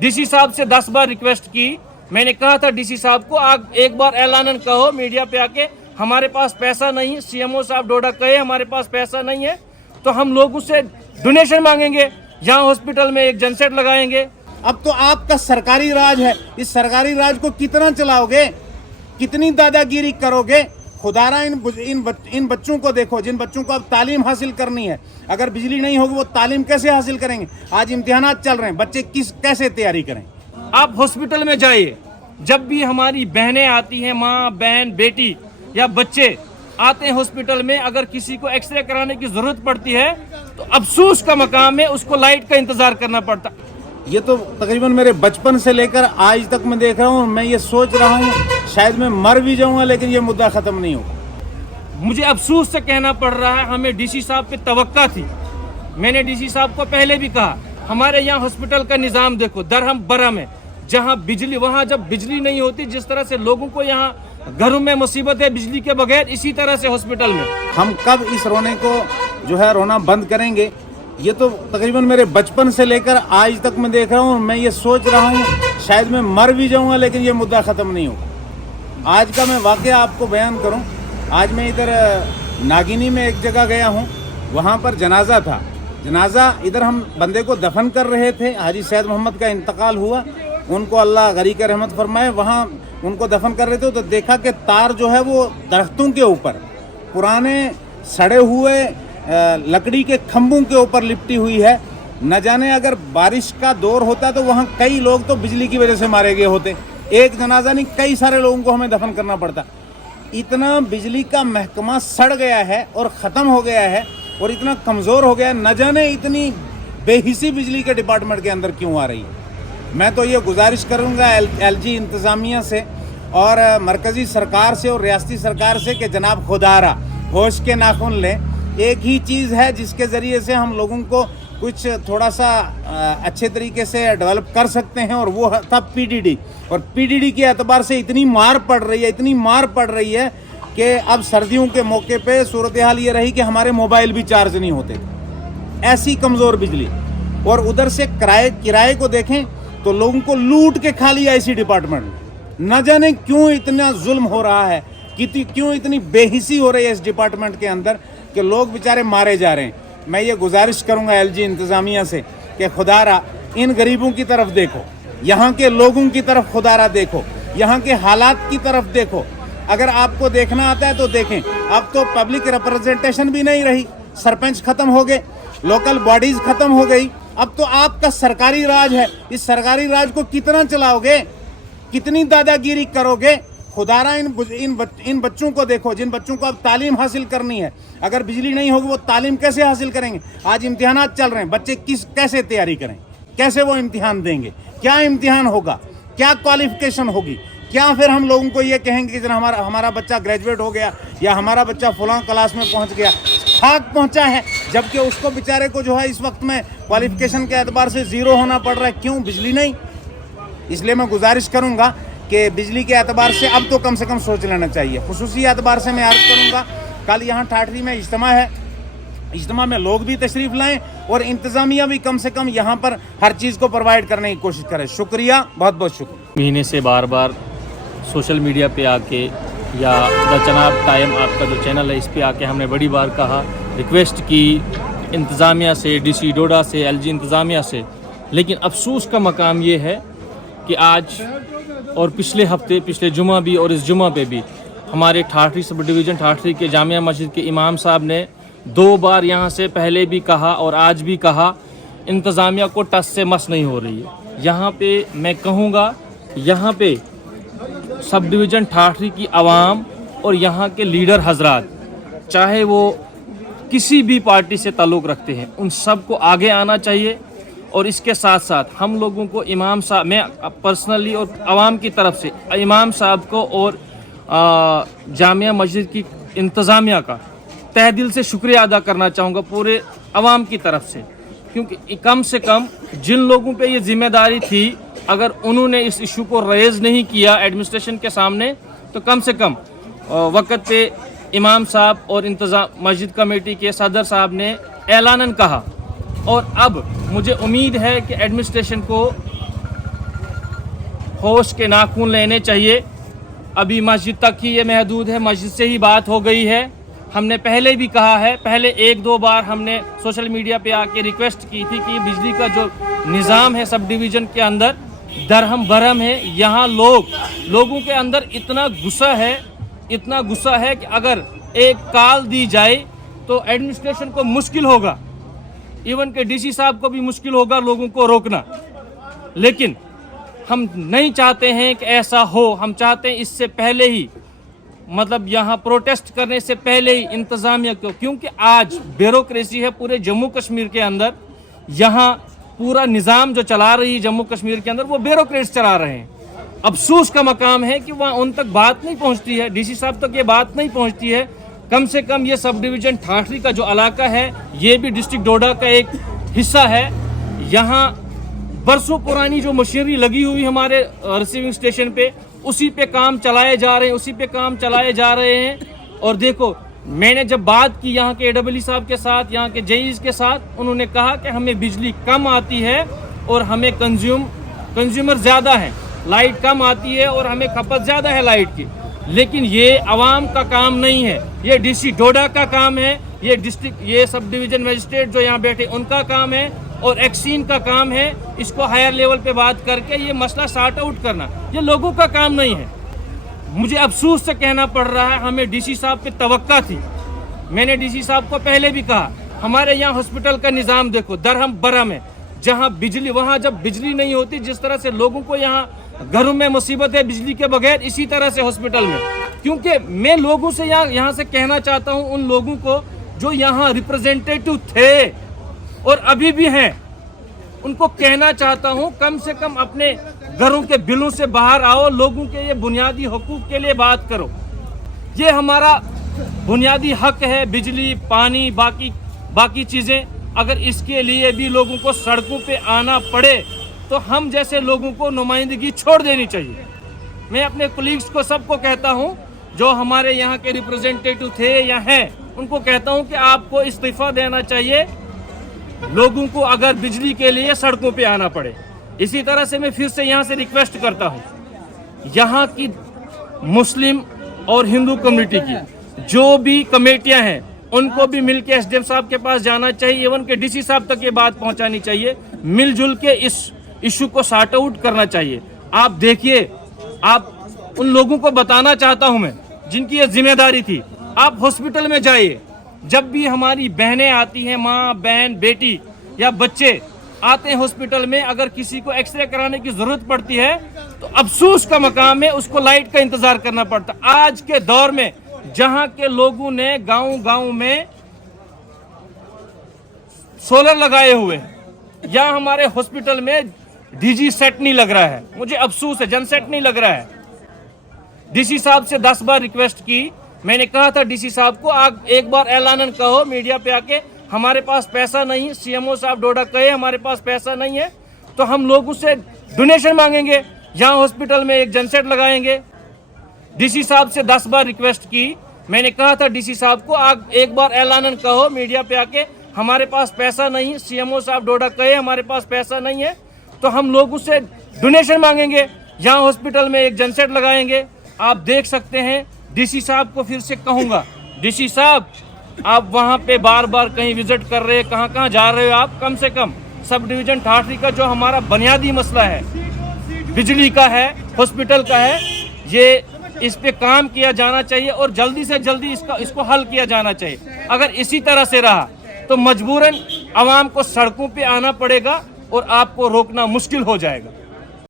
DC साहब से 10 बार request की। मैंने कहा था डीसी साहब को, आप एक बार ऐलानन कहो मीडिया पे आके हमारे पास पैसा नहीं है, सीएमओ साहब डोडा कहे हमारे पास पैसा नहीं है, तो हम लोगों से डोनेशन मांगेंगे, यहाँ हॉस्पिटल में एक जनसेट लगाएंगे। अब तो आपका सरकारी राज है, इस सरकारी राज को कितना चलाओगे, कितनी दादागिरी करोगे? खुदारा इन बच्चों को देखो, जिन बच्चों को अब तालीम हासिल करनी है, अगर बिजली नहीं होगी वो तालीम कैसे हासिल करेंगे? आज इम्तिहानात चल रहे हैं, बच्चे कैसे तैयारी करें? आप हॉस्पिटल में जाइए, जब भी हमारी बहनें आती हैं, माँ बहन बेटी या बच्चे आते हैं हॉस्पिटल में, अगर किसी को एक्सरे कराने की जरूरत पड़ती है तो अफसोस का मकाम है, उसको लाइट का इंतजार करना पड़ता। ये तो तकरीबन मेरे बचपन से लेकर आज तक मैं देख रहा हूँ, मैं ये सोच रहा हूँ शायद मैं मर भी जाऊंगा लेकिन ये मुद्दा खत्म नहीं होगा। मुझे अफसोस से कहना पड़ रहा है, हमें डीसी साहब पे तवक्का थी। मैंने डीसी साहब को पहले भी कहा, हमारे यहाँ हॉस्पिटल का निज़ाम देखो, दरहम बरहम है, जहाँ बिजली, वहाँ जब बिजली नहीं होती, जिस तरह से लोगों को यहाँ घरों में मुसीबत है बिजली के बगैर, इसी तरह से हॉस्पिटल में। हम कब इस रोने को जो है रोना बंद करेंगे? ये तो तकरीबन मेरे बचपन से लेकर आज तक मैं देख रहा हूँ, मैं ये सोच रहा हूँ शायद मैं मर भी जाऊंगा लेकिन ये मुद्दा ख़त्म नहीं होगा। आज का मैं वाक़या आपको बयान करूँ, आज मैं इधर नागिनी में एक जगह गया हूँ, वहाँ पर जनाजा था। जनाजा इधर हम बंदे को दफन कर रहे थे, हाजी सैयद मोहम्मद का इंतकाल हुआ, उनको अल्लाह गरी के रहमत फरमाए। वहाँ उनको दफन कर रहे थे तो देखा कि तार जो है वो दरख्तों के ऊपर, पुराने सड़े हुए लकड़ी के खंभों के ऊपर लिपटी हुई है। न जाने अगर बारिश का दौर होता तो वहाँ कई लोग तो बिजली की वजह से मारे गए होते। एक जनाजा नहीं, कई सारे लोगों को हमें दफन करना पड़ता। इतना बिजली का महकमा सड़ गया है और ख़त्म हो गया है और इतना कमज़ोर हो गया है, न जाने इतनी बेहिसी बिजली के डिपार्टमेंट के अंदर क्यों आ रही है। मैं तो ये गुजारिश करूँगा एलजी इंतज़ामिया से और मरकज़ी सरकार से और रियासती सरकार से कि जनाब खुदारा होश के नाखून लें। एक ही चीज़ है जिसके ज़रिए से हम लोगों को कुछ थोड़ा सा अच्छे तरीके से डेवलप कर सकते हैं, और वो था पीडीडी। और पीडीडी के एतबार से इतनी मार पड़ रही है कि अब सर्दियों के मौके पे सूरत हाल ये रही कि हमारे मोबाइल भी चार्ज नहीं होते, ऐसी कमज़ोर बिजली। और उधर से किराए को देखें तो लोगों को लूट के खा लिया इसी डिपार्टमेंट में। न जाने क्यों इतना जुल्म हो रहा है, क्यों इतनी बेहिसी हो रही है इस डिपार्टमेंट के अंदर कि लोग बेचारे मारे जा रहे हैं। मैं ये गुजारिश करूंगा एलजी इंतज़ामिया से कि खुदारा इन गरीबों की तरफ देखो, यहाँ के लोगों की तरफ खुदारा देखो, यहाँ के हालात की तरफ देखो। अगर आपको देखना आता है तो देखें। अब तो पब्लिक रिप्रेजेंटेशन भी नहीं रही, सरपंच ख़त्म हो गए, लोकल बॉडीज़ ख़त्म हो गई। अब तो आपका सरकारी राज है, इस सरकारी राज को कितना चलाओगे, कितनी दादागिरी करोगे? खुदारा इन बच्चों को देखो, जिन बच्चों को अब तालीम हासिल करनी है, अगर बिजली नहीं होगी वो तालीम कैसे हासिल करेंगे? आज इम्तिहानात चल रहे हैं, बच्चे कैसे तैयारी करें, कैसे वो इम्तिहान देंगे, क्या इम्तिहान होगा, क्या क्वालिफिकेशन होगी? क्या फिर हम लोगों को ये कहेंगे कि जरा हमारा बच्चा ग्रेजुएट हो गया या हमारा बच्चा फलां क्लास में पहुंच गया, खाक पहुंचा है, जबकि उसको बेचारे को जो है इस वक्त में क्वालिफिकेशन के एतबार से ज़ीरो होना पड़ रहा है। क्यों? बिजली नहीं। इसलिए मैं गुजारिश करूँगा कि बिजली के एतबार से अब तो कम से कम सोच लेना चाहिए। खुसूसी एतबार से मैं अर्ज़ करूँगा, कल यहाँ ठाठरी में इज्तिमा है, इज्तिमा में लोग भी तशरीफ़ लाएँ और इंतज़ामिया भी कम से कम यहाँ पर हर चीज़ को प्रोवाइड करने की कोशिश करें। शुक्रिया, बहुत बहुत शुक्रिया। महीने से बार बार सोशल मीडिया पे आके या द चनाब टाइम आपका जो चैनल है इस पे आके हमने बड़ी बार कहा, रिक्वेस्ट की इंतज़ामिया से, डीसी डोडा से, एलजी इंतज़ामिया से, लेकिन अफसोस का मकाम ये है कि आज और पिछले हफ्ते, पिछले जुमा भी और इस जुमा पे भी हमारे ठाठरी सब डिवीज़न ठाठरी के जामिया मस्जिद के इमाम साहब ने 2 बार यहाँ से पहले भी कहा और आज भी कहा, इंतज़ामिया को टस से मस नहीं हो रही है। यहाँ पे मैं कहूँगा, यहाँ पे सब डिवीज़न ठाठरी की आवाम और यहाँ के लीडर हजरात, चाहे वो किसी भी पार्टी से ताल्लुक़ रखते हैं, उन सब को आगे आना चाहिए। और इसके साथ साथ हम लोगों को इमाम साहब, मैं पर्सनली और आवाम की तरफ से इमाम साहब को और जामिया मस्जिद की इंतज़ामिया का तहे दिल से शुक्रिया अदा करना चाहूँगा पूरे आवाम की तरफ से, क्योंकि कम से कम जिन लोगों पे ये ज़िम्मेदारी थी, अगर उन्होंने इस इशू को रेज़ नहीं किया एडमिनिस्ट्रेशन के सामने, तो कम से कम वक़्त पे इमाम साहब और इंतज़ाम मस्जिद कमेटी के सदर साहब ने ऐलानन कहा। और अब मुझे उम्मीद है कि एडमिनिस्ट्रेशन को होश के नाखून लेने चाहिए। अभी मस्जिद तक ही ये महदूद है, मस्जिद से ही बात हो गई है। हमने पहले भी कहा है, पहले 1-2 बार हमने सोशल मीडिया पे आके रिक्वेस्ट की थी कि बिजली का जो निज़ाम है सब डिवीज़न के अंदर दरहम बरहम है। यहाँ लोगों के अंदर इतना गुस्सा है कि अगर एक कॉल दी जाए तो एडमिनिस्ट्रेशन को मुश्किल होगा, इवन के डीसी साहब को भी मुश्किल होगा लोगों को रोकना। लेकिन हम नहीं चाहते हैं कि ऐसा हो। हम चाहते हैं इससे पहले ही, मतलब यहाँ प्रोटेस्ट करने से पहले ही इंतज़ामिया को, क्योंकि आज ब्यूरोक्रेसी है पूरे जम्मू कश्मीर के अंदर, यहाँ पूरा निज़ाम जो चला रही है जम्मू कश्मीर के अंदर वो ब्यूरोक्रेट्स चला रहे हैं। अफसोस का मकाम है कि वहाँ उन तक बात नहीं पहुँचती है, डीसी साहब तक ये बात नहीं पहुँचती है। कम से कम ये सब डिवीज़न ठाठरी का जो इलाका है ये भी डिस्ट्रिक्ट डोडा का एक हिस्सा है। यहाँ बरसों पुरानी जो मशीनरी लगी हुई हमारे रिसीविंग स्टेशन पे, उसी पे काम चलाए जा रहे हैं। और देखो, मैंने जब बात की यहाँ के AEE साहब के साथ, यहाँ के JEs के साथ, उन्होंने कहा कि हमें बिजली कम आती है और हमें कंज्यूमर ज़्यादा है, लाइट कम आती है और हमें खपत ज़्यादा है लाइट की। लेकिन ये आवाम का काम नहीं है, ये DC डोडा का काम है, ये सब डिवीज़न मजिस्ट्रेट जो यहाँ बैठे उनका काम है और एक्सीन का काम है इसको हायर लेवल पे बात करके ये मसला सॉर्ट आउट करना। ये लोगों का काम नहीं है। मुझे अफसोस से कहना पड़ रहा है, हमें DC साहब पे तवक्का थी। मैंने DC साहब को पहले भी कहा, हमारे यहाँ हॉस्पिटल का निज़ाम देखो दरहम बरहम है। जहाँ बिजली, वहाँ जब बिजली नहीं होती, जिस तरह से लोगों को यहाँ घरों में मुसीबत है बिजली के बगैर, इसी तरह से हॉस्पिटल में। क्योंकि मैं लोगों से यहाँ से कहना चाहता हूँ, उन लोगों को जो यहाँ रिप्रेजेंटेटिव थे और अभी भी हैं, उनको कहना चाहता हूँ कम से कम अपने घरों के बिलों से बाहर आओ, लोगों के ये बुनियादी हकूक़ के लिए बात करो। ये हमारा बुनियादी हक है, बिजली, पानी, बाकी चीज़ें। अगर इसके लिए भी लोगों को सड़कों पे आना पड़े तो हम जैसे लोगों को नुमाइंदगी छोड़ देनी चाहिए। मैं अपने कोलीग्स को सबको कहता हूँ जो हमारे यहाँ के रिप्रेजेंटेटिव थे या हैं, उनको कहता हूँ कि आपको इस्तीफ़ा देना चाहिए लोगों को अगर बिजली के लिए सड़कों पे आना पड़े। इसी तरह से मैं फिर से यहाँ से रिक्वेस्ट करता हूँ, यहाँ की मुस्लिम और हिंदू कम्युनिटी की जो भी कमेटियाँ हैं उनको भी मिल के SDM साहब के पास जाना चाहिए, इवन के DC साहब तक ये बात पहुँचानी चाहिए। मिलजुल के इस इशू को सॉर्ट आउट करना चाहिए। आप देखिए, आप उन लोगों को बताना चाहता हूँ मैं जिनकी ये जिम्मेदारी थी, आप हॉस्पिटल में जाइए। जब भी हमारी बहनें आती हैं, माँ, बहन, बेटी या बच्चे आते हैं हॉस्पिटल में, अगर किसी को एक्सरे कराने की जरूरत पड़ती है तो अफसोस का मकाम है, उसको लाइट का इंतजार करना पड़ता। आज के दौर में जहां के लोगों ने गांव में सोलर लगाए हुए हैं, या हमारे हॉस्पिटल में DG सेट नहीं लग रहा है, मुझे अफसोस है, जनसेट नहीं लग रहा है। DC साहब से 10 बार रिक्वेस्ट की, मैंने कहा था DC साहब को, आप एक बार ऐलानन कहो मीडिया पे आके, हमारे पास पैसा नहीं, CMO साहब डोडा कहे हमारे पास पैसा नहीं है तो हम लोगों से डोनेशन मांगेंगे, यहाँ हॉस्पिटल में एक जनसेट लगाएंगे। DC साहब से 10 बार रिक्वेस्ट की, मैंने कहा था DC साहब को, आप एक बार ऐलानन कहो मीडिया पे आके, हमारे पास पैसा नहीं, CMO साहब डोडा कहे हमारे पास पैसा नहीं है तो हम लोगों से डोनेशन मांगेंगे, यहाँ हॉस्पिटल में एक जनसेट लगाएंगे। आप देख सकते हैं, DC साहब को फिर से कहूँगा, DC साहब आप वहाँ पे बार बार कहीं विजिट कर रहे हैं, कहाँ जा रहे हो आप? कम से कम सब डिवीज़न ठाठरी का जो हमारा बुनियादी मसला है, बिजली का है, हॉस्पिटल का है, ये इस पे काम किया जाना चाहिए और जल्दी से जल्दी इसको हल किया जाना चाहिए। अगर इसी तरह से रहा तो मजबूरन आवाम को सड़कों पे आना पड़ेगा और आपको रोकना मुश्किल हो जाएगा।